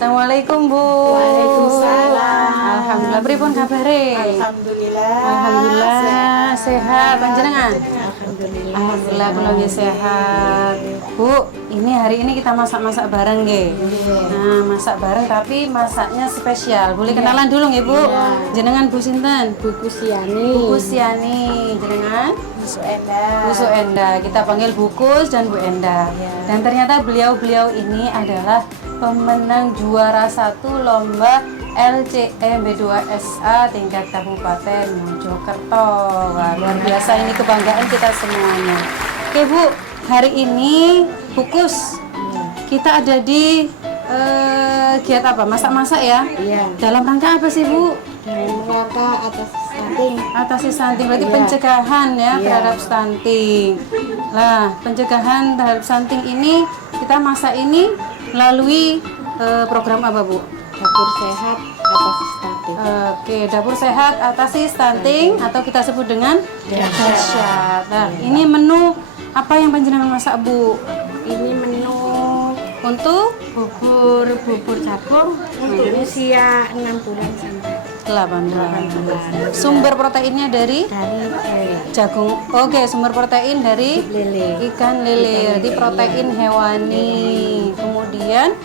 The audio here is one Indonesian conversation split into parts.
Assalamualaikum Bu. Waalaikumsalam. Alhamdulillah. Pripun kabare? Alhamdulillah sehat panjenengan. Alhamdulillah kula nggih sehat. Bu, ini hari ini kita masak-masak bareng nggih. Nah, masak bareng tapi masaknya spesial. Boleh kenalan dulu nggih, Bu? Jenengan Bu sinten? Bu Kusiani. Bu Kusiani. Jenengan? Bu Suenda. Bu Suenda. Kita panggil Bu Kus dan Bu Enda. Dan ternyata beliau-beliau ini adalah pemenang juara 1 lomba LCM B2SA tingkat Kabupaten Mojokerto. Wah, luar biasa, ini kebanggaan kita semuanya. Oke Bu, hari ini Bu Kus, kita ada di kegiatan apa? Masak-masak ya? Iya. Dalam rangka apa sih Bu? Dalam rangka atas stunting. Atasi stunting, berarti pencegahan ya terhadap stunting. Nah, pencegahan terhadap stunting ini, kita masak ini melalui program apa Bu? Dapur sehat atas stunting. Oke, dapur sehat atasi stunting atau kita sebut dengan dahsyat. Nah, ini menu apa yang panjenengan masak Bu? Ini menu Untuk bubur cabur untuk usia 6 bulan sampai 8 bulan. Sumber proteinnya dari dari jagung. Oke, sumber protein dari lele. ikan lele, jadi protein hewani. Kemudian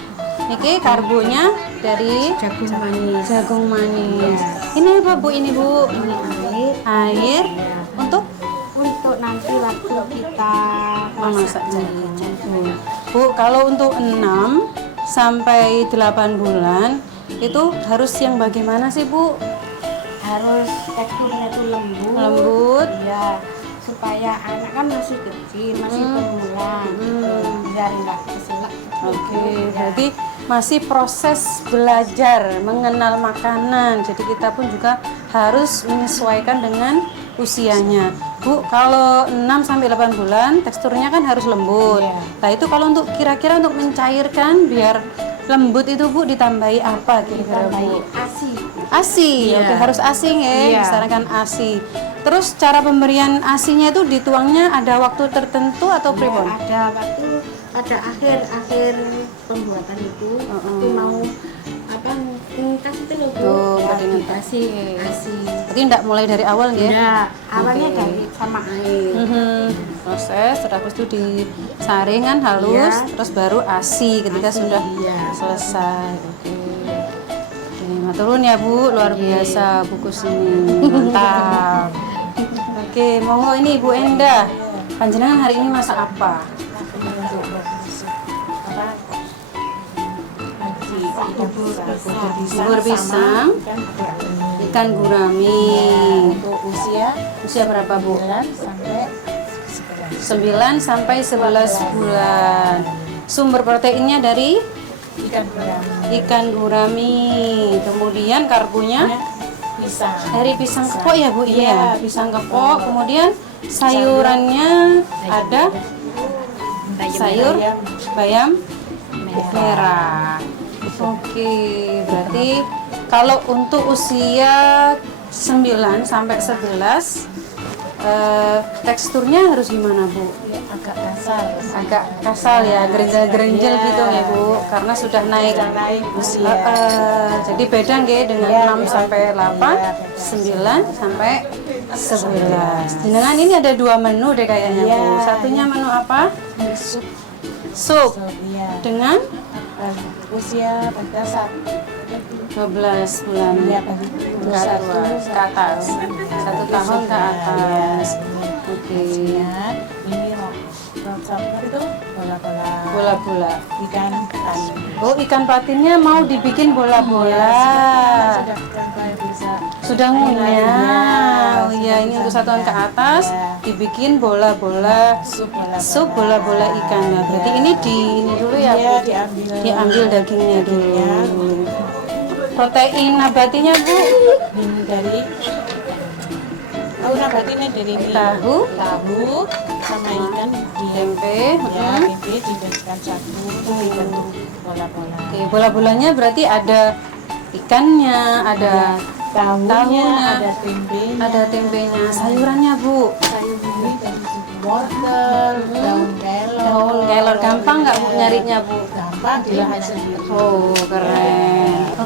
niki karbonya dari Jagung manis. jagung manis. Ini apa Bu? Ini Bu? Ini Air untuk nanti waktu kita memasak jagung. Bu, kalau untuk 6 sampai 8 bulan itu harus yang bagaimana sih Bu? harus teksturnya itu lembut. Lembut. Iya, supaya anak kan masih kecil, masih pemula, biar nggak keselak. Oke, berarti masih proses belajar mengenal makanan. Jadi kita pun juga harus menyesuaikan dengan usianya. Bu, kalau 6 sampai 8 bulan teksturnya kan harus lembut. Nah, itu kalau untuk kira-kira untuk mencairkan biar lembut itu Bu ditambahi apa kira-kira Bu? ASI. ASI. Oke, harus ASI ya. Disarankan ASI. Terus cara pemberian ASI-nya itu dituangnya ada waktu tertentu atau pripun? Ada waktu pada akhir pembuatan itu, aku mau apa ngkas itu loh Bu. ASI. Berarti enggak mulai dari awal ya? Ya, awalnya dari sama air. Proses terus habis itu disaring kan halus, terus baru ASI ketika sudah selesai. Oke. Maturun ya Bu, luar biasa buku ini. Mantap. Oke, monggo ini Bu Enda. Panjenengan hari ini masak apa? Bubur pisang, ikan gurami. Untuk usia Berapa Bu? 9 sampai 9 sampai 11 bulan. Sumber proteinnya dari ikan gurami, ikan gurami. Kemudian karbonya pisang. dari pisang kepok ya Bu? Iya, pisang kepok. Kemudian sayurannya ada sayur bayam merah. Oke, berarti kalau untuk usia 9 sampai 11 teksturnya harus gimana Bu? Ya, agak kasar. Agak kasar ya, gerenjel-gerenjel gitu ya Bu, karena sudah naik usia. Jadi beda nggih dengan 6 sampai 8, 9 sampai 11. Jenengan ini ada 2 menu deh kayaknya Bu. Satunya menu apa? Sup. Iya. Dengan Usia pada 12 bulan ke atas. 1 tahun ke atas. Oke. Ini apa itu? Bola-bola. Ikan patin. Oh, ikan patinnya mau dibikin bola-bola. Sudah ngunyah. Oh iya, ini untuk 1 tahun ke atas dibikin bola-bola sup bola-bola ikan. Nah, berarti ini dulu ya Bu. Diambil dagingnya dulu. Protein nabatinya Bu Dari nabatinya dari tahu, sama ikan tempe, tempe dijadikan satu dibentuk bola-bola. Oke, bola-bolanya berarti ada ikannya, ada tahunya, ada tempenya, sayurannya Bu. Sayur wortel, daun kelor. Gampang nggak Bu nyarinya Bu? Gampang, dilahan sendiri. Oh, keren.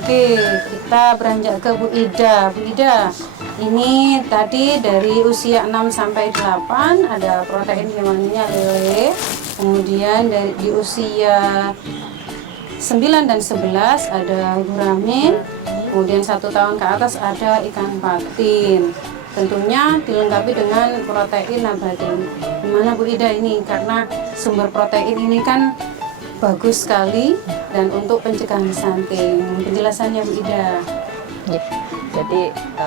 Oke, kita beranjak ke Bu Ida. Bu Ida, ini tadi dari usia 6 sampai 8 ada protein hewaninya lele. Kemudian di usia 9 dan 11 ada guramin. Kemudian 1 tahun ke atas ada ikan patin. Tentunya dilengkapi dengan protein nabati. Gimana Bu Ida ini? Karena sumber protein ini kan bagus sekali dan untuk pencegahan stunting. Penjelasannya Bu Ida. Ya, jadi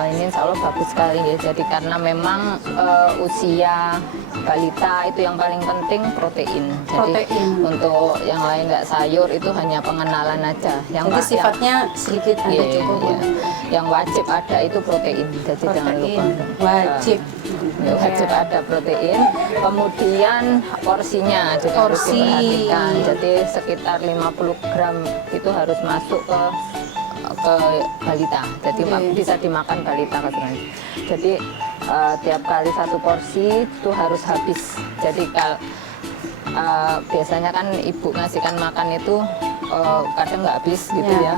ini insya Allah bagus sekali ya. Jadi karena memang usia balita itu yang paling penting protein. Jadi Protein. untuk yang lain nggak sayur itu hanya pengenalan aja. Jadi sifatnya sedikit ada iya, cukup. iya. Yang wajib ada itu protein. Jadi jangan lupa. Protein wajib. Ya, wajib ada protein. Kemudian porsinya juga harus Porsi. diperhatikan. Jadi sekitar 50 gram itu harus masuk ke balita. Jadi bisa dimakan balita katanya. Jadi tiap kali 1 porsi itu harus habis. Jadi biasanya kan ibu ngasihkan makan itu kadang nggak habis gitu ya.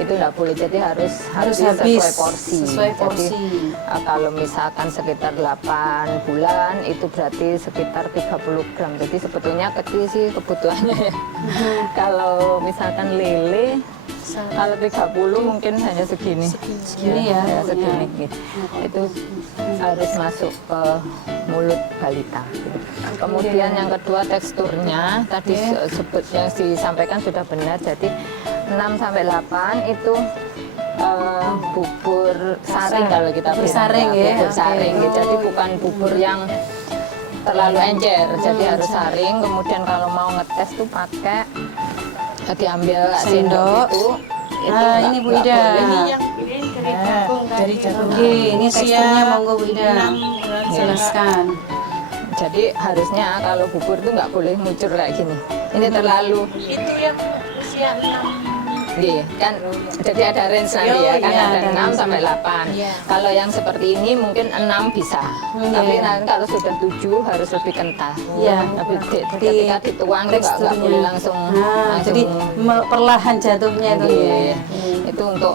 Itu nggak boleh. Jadi harus habis sesuai porsi. Sesuai porsi. Jadi kalau misalkan sekitar 8 bulan itu berarti sekitar 30 gram. Jadi sebetulnya kecil sih kebutuhannya. Kalau misalkan lele kalau 30 mungkin hanya segini. Segini ya. Segini gitu. Itu harus masuk ke mulut balita gitu. Kemudian yang kedua teksturnya tadi yang disampaikan sudah benar. Jadi 6 sampai 8 itu bubur saring kalau kita bilang. Saring ya. Bubur saring gitu. Jadi bukan bubur yang terlalu encer. Jadi harus saring. Kemudian kalau mau ngetes tuh pakai diambil sendok itu. Nah, ini Bu Ida. Ini yang dari jagung. Oke, ini teksturnya monggo Bu Ida. Jelaskan. Jadi harusnya kalau bubur itu nggak boleh ngucur kayak gini. Ini terlalu. Itu yang usia 6. Iya, kan jadi ada range nanti ya, kan iya, ada ada 6 sampai 8. Iya. Kalau yang seperti ini mungkin 6 bisa. Tapi nanti kalau sudah 7 harus lebih kental. Iya. Tapi ketika dituang itu nggak boleh langsung. Jadi perlahan jatuhnya itu ya. Iya. Itu untuk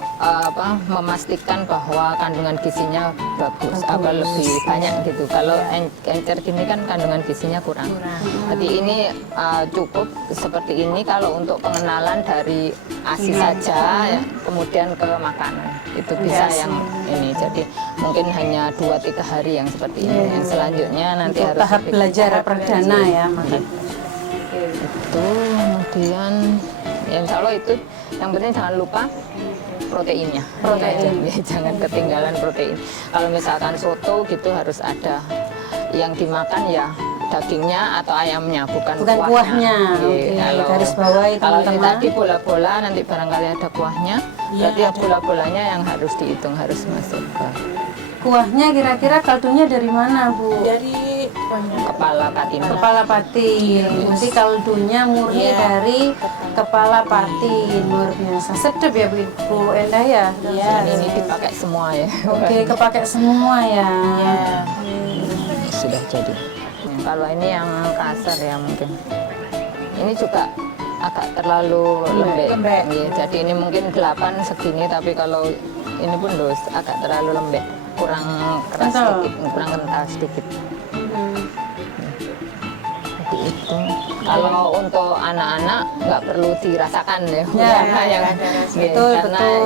memastikan bahwa kandungan gizinya bagus, lebih banyak gitu. Kalau encer gini kan kandungan gizinya kurang. Jadi ini cukup seperti ini kalau untuk pengenalan dari ASI saja, ya, kemudian ke makanan itu bisa yang ini. Jadi mungkin hanya 2-3 hari yang seperti ini. Yang selanjutnya nanti Untuk harus tahap belajar perdana ya. itu. Kemudian ya insya Allah itu yang penting jangan lupa proteinnya. Ya, jangan ketinggalan protein. Kalau misalkan soto gitu harus ada yang dimakan ya dagingnya atau ayamnya, bukan kuahnya. Oke, garis bawahi kalau ini teman-teman. tadi bola-bola nanti barangkali ada kuahnya, berarti ya bola-bolanya yang harus dihitung, harus masuk ke Kuahnya kira-kira kaldunya dari mana Bu? Dari kepala patin. Kepala patin. Jadi kaldunya murni dari kepala patin. Luar biasa. Sedap ya Bu Endah ya? Dan ini dipakai semua ya. Oke, kepakai semua ya. Sudah jadi. Kalau ini yang kasar ya mungkin. Ini juga agak terlalu lembek. Ya, jadi ini mungkin 8 segini, tapi kalau ini pun agak terlalu lembek, kurang keras sedikit, kurang kental sedikit. Jadi itu. Kalau untuk anak-anak nggak perlu dirasakan ya, karena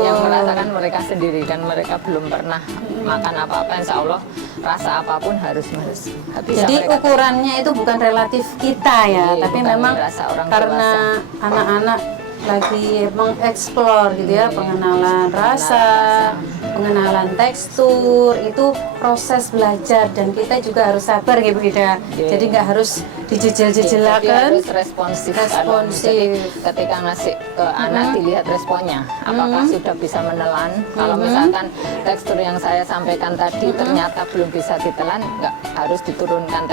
yang merasakan mereka sendiri dan mereka belum pernah makan apa-apa. Insya Allah rasa apapun harus bisa. Jadi ukurannya itu bukan relatif kita ya, Iya, tapi bukan memang rasa orang karena anak-anak lagi mengeksplor gitu ya, pengenalan rasa, pengenalan tekstur, itu proses belajar dan kita juga harus sabar gitu Ida. Jadi nggak harus dijejel-jejelakan. Harus responsif. Jadi ketika ngasih ke anak dilihat responnya, apakah sudah bisa menelan. Kalau misalkan tekstur yang saya sampaikan tadi ternyata belum bisa ditelan, nggak harus diturunkan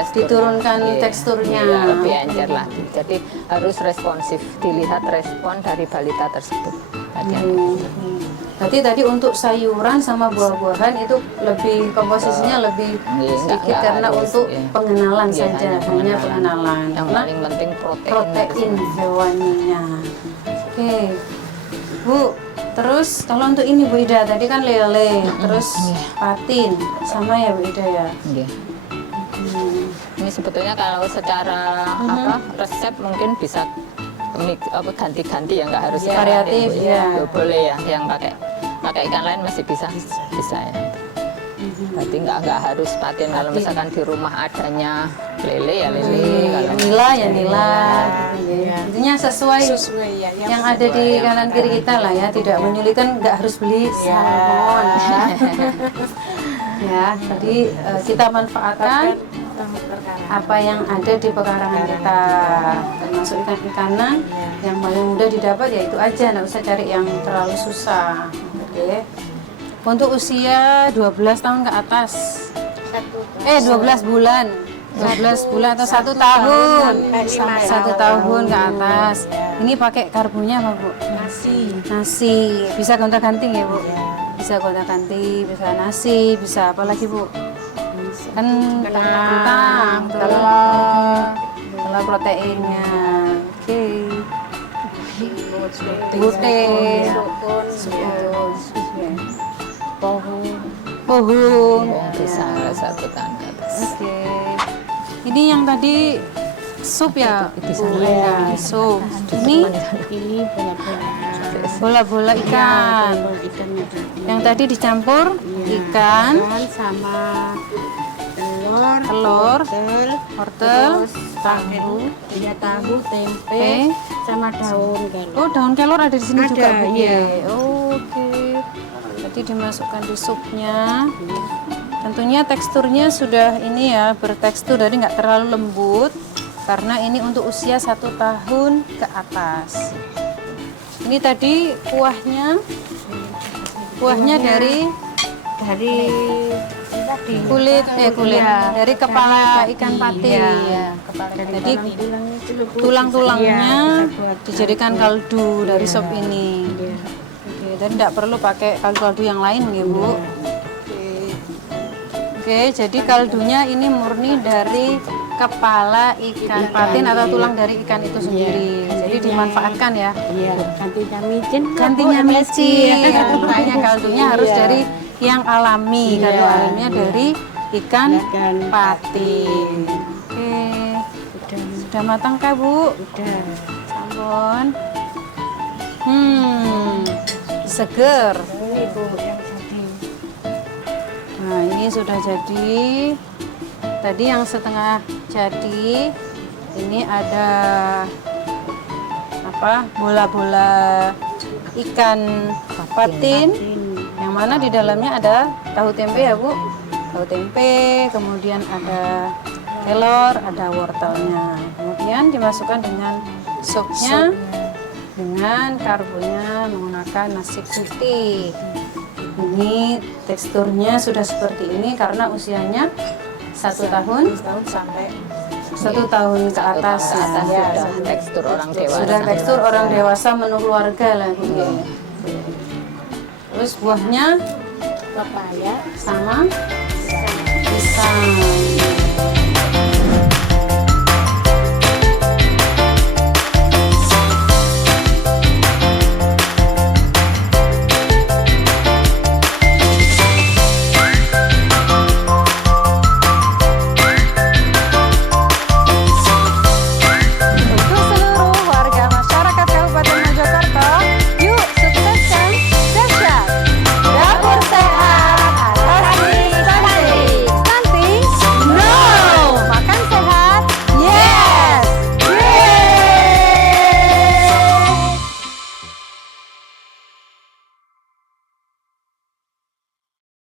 teksturnya. Iya, lebih encer lagi. Jadi harus responsif, dilihat respon dari balita tersebut. Berarti tadi untuk sayuran sama buah-buahan itu lebih komposisinya lebih sedikit nggak karena harus, untuk ya. pengenalan Iya, saja, hanya pengenalan. pengenalan. Yang Karena paling penting protein. protein hewaninya. Oke, Bu, Terus kalau untuk ini Bu Ida tadi kan lele, terus patin sama ya Bu Ida ya. Iya. Ini sebetulnya kalau secara apa resep mungkin bisa ganti-ganti ya, nggak harus ikan variatif, lain, Bu, ya. boleh ya, yang pakai ikan lain masih bisa ya. Berarti nggak harus patin. Kalau misalkan di rumah adanya lele ya lele, kalau Nila ya nila. Gitu ya. Intinya sesuai ya, yang ada di kanan kiri kita lah ya, tidak menyulitkan, nggak harus beli salmon ya. Ya, tadi kita manfaatkan apa yang ada di pekarangan kita, termasuk ikan-ikanan yang paling mudah didapat ya itu aja, nggak usah cari yang terlalu susah. Oke. Untuk usia 12 tahun ke atas, 12 bulan, 12 bulan atau 1 tahun, 1 tahun ke atas. Ini pakai karbonya apa Bu? Nasi, bisa gonta-ganti ya Bu? Bisa gonta-ganti, bisa nasi, bisa apa lagi Bu? Kan kentang, telur proteinnya. Oke. Gluten, pohon, bisa 1 tahun ke atas. Oke. Ini yang tadi sup ya, Bu Enda, sup. Ini bola-bola ikan. ikannya tadi. Yang tadi dicampur ikan, Sama telur, wortel, tahu, tempe, sama daun kelor. Oh, daun kelor ada di sini Ada, juga, Bu. iya. Oke. Tadi dimasukkan di supnya. Tentunya teksturnya sudah ini ya, bertekstur, jadi nggak terlalu lembut karena ini untuk usia 1 tahun ke atas. Ini tadi kuahnya dari kulit dari kepala ikan patin. Jadi tulang-tulangnya dijadikan kaldu dari sop ini. Oke, dan tidak perlu pakai kaldu-kaldu yang lain ya Bu. Oke, jadi kaldunya ini murni dari kepala ikan patin atau tulang dari ikan itu sendiri. Jadi dimanfaatkan ya. Iya, Gantinya micin. Makanya kaldunya harus dari yang alami. Kaldu alaminya dari ikan patin. Oke. Sudah matang kah Bu? Udah. Sampun. Seger. Nah, ini sudah jadi. Tadi yang setengah jadi, ini ada apa? Bola-bola ikan patin. Yang mana di dalamnya ada tahu tempe ya Bu? Tahu tempe, kemudian ada telur, ada wortelnya. Kemudian dimasukkan dengan supnya, dengan karbonya menggunakan nasi putih. Ini teksturnya sudah seperti ini karena usianya 1 tahun sampai 1 tahun ke atas. Sudah tekstur orang dewasa. Sudah tekstur orang dewasa menu keluarga lah. Terus buahnya Papaya sama pisang.